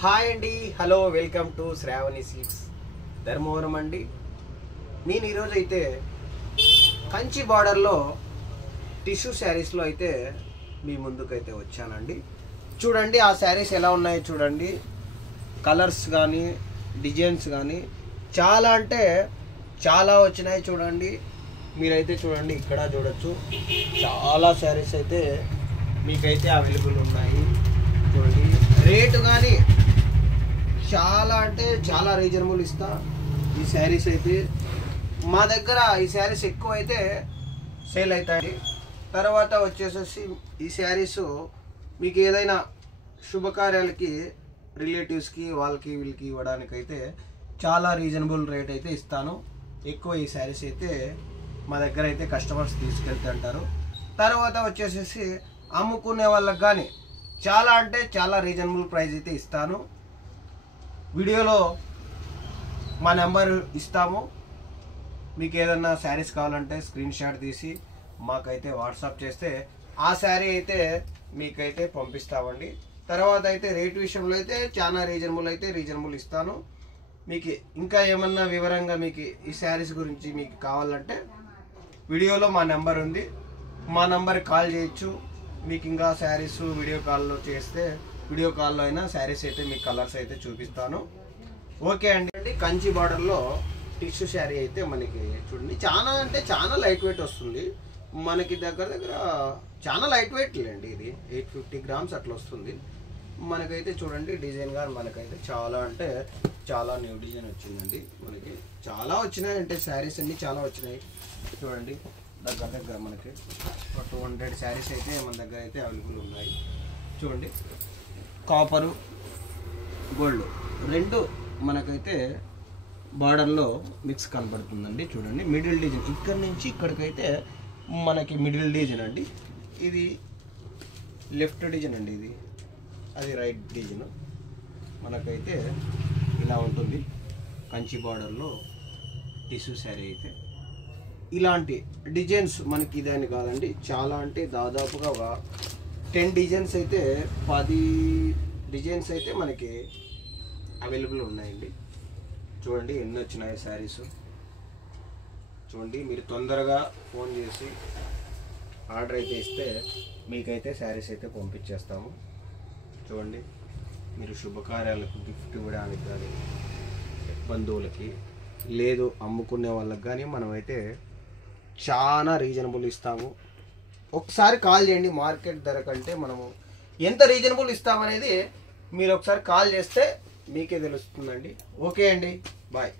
Hi అండి, hello, welcome to Shravani Silks Dharmavaram అండి. నేను ఈరోజు అయితే కంచి బార్డర్లో టిష్యూ శారీస్లో అయితే మీ ముందుకైతే వచ్చానండి. చూడండి ఆ శారీస్ ఎలా ఉన్నాయో చూడండి. కలర్స్ కానీ డిజైన్స్ కానీ చాలా అంటే చాలా వచ్చినాయి. చూడండి మీరైతే చూడండి, ఇక్కడ చూడొచ్చు చాలా శారీస్ అయితే మీకైతే అవైలబుల్ ఉన్నాయి. చూడండి రేటు కానీ చాలా అంటే చాలా రీజనబుల్ ఇస్తా. ఈ శారీస్ అయితే మా దగ్గర ఈ శారీస్ ఎక్కువ అయితే సేల్ అవుతాయి. తర్వాత వచ్చేసేసి ఈ శారీస్ మీకు ఏదైనా శుభకార్యాలకి రిలేటివ్స్కి వాళ్ళకి వీళ్ళకి ఇవ్వడానికైతే చాలా రీజనబుల్ రేట్ అయితే ఇస్తాను. ఎక్కువ ఈ శారీస్ అయితే మా దగ్గర అయితే కస్టమర్స్ తీసుకెళ్తుంటారు. తర్వాత వచ్చేసేసి అమ్ముకునే వాళ్ళకి కానీ చాలా అంటే చాలా రీజనబుల్ ప్రైస్ అయితే ఇస్తాను. వీడియోలో మా నెంబర్ ఇస్తాము. మీకు ఏదన్నా శారీస్ కావాలంటే స్క్రీన్ షాట్ తీసి మాకైతే వాట్సాప్ చేస్తే ఆ శారీ అయితే మీకైతే పంపిస్తామండి. తర్వాత అయితే రేట్ విషయంలో అయితే చాలా రీజనబుల్ ఇస్తాను. మీకు ఇంకా ఏమన్నా వివరంగా మీకు ఈ శారీస్ గురించి మీకు కావాలంటే వీడియోలో మా నెంబర్ ఉంది, మా నెంబర్కి కాల్ చేయొచ్చు. మీకు ఇంకా శారీస్ వీడియో కాల్లో చేస్తే వీడియో కాల్లో అయినా శారీస్ అయితే మీకు కలర్స్ అయితే చూపిస్తాను. ఓకే అండి. కంచి బార్డర్లో టిష్యూ శారీ అయితే మనకి చూడండి చాలా అంటే చాలా లైట్ వెయిట్ వస్తుంది. మనకి దగ్గర చాలా లైట్ వెయిట్ లేండి. ఇది 850 grams అట్లా వస్తుంది. మనకైతే చూడండి డిజైన్ కానీ మనకైతే చాలా అంటే చాలా న్యూ డిజైన్ వచ్చిందండి. మనకి చాలా వచ్చినాయి అంటే శారీస్ అన్నీ చాలా వచ్చినాయి. చూడండి దగ్గర మనకి 200 శారీస్ అయితే మన దగ్గర అయితే అవైలబుల్ ఉన్నాయి. చూడండి కాపరు గోల్డ్ రెండు మనకైతే బార్డర్లో మిక్స్ కనబడుతుందండి. చూడండి మిడిల్ డిజైన్ ఇక్కడ నుంచి ఇక్కడికైతే మనకి మిడిల్ డిజైన్ అండి. ఇది లెఫ్ట్ డిజైన్ అండి, ఇది అది రైట్ డిజైన్. మనకైతే ఇలా ఉంటుంది కంచి బార్డర్లో టిష్యూ శారీ అయితే. ఇలాంటి డిజైన్స్ మనకి ఇదని కాదండి, చాలా అంటే దాదాపుగా ఒక 10 డిజైన్స్ అయితే 10 డిజైన్స్ అయితే మనకి అవైలబుల్ ఉన్నాయండి. చూడండి ఎన్ని వచ్చినాయి శారీస్. చూడండి మీరు తొందరగా ఫోన్ చేసి ఆర్డర్ అయితే ఇస్తే మీకైతే శారీస్ అయితే పంపించేస్తాము. చూడండి మీరు శుభకార్యాలకు గిఫ్ట్ ఇవ్వడానికి కానీ బంధువులకి లేదు అమ్ముకునే వాళ్ళకి కానీ మనమైతే చాలా రీజనబుల్ ఇస్తాము. ఒకసారి కాల్ చేయండి. మార్కెట్ ధర కంటే మనము ఎంత రీజనబుల్ ఇస్తామనేది మీరు ఒకసారి కాల్ చేస్తే మీకే తెలుస్తుందండి. ఓకే అండి, బాయ్.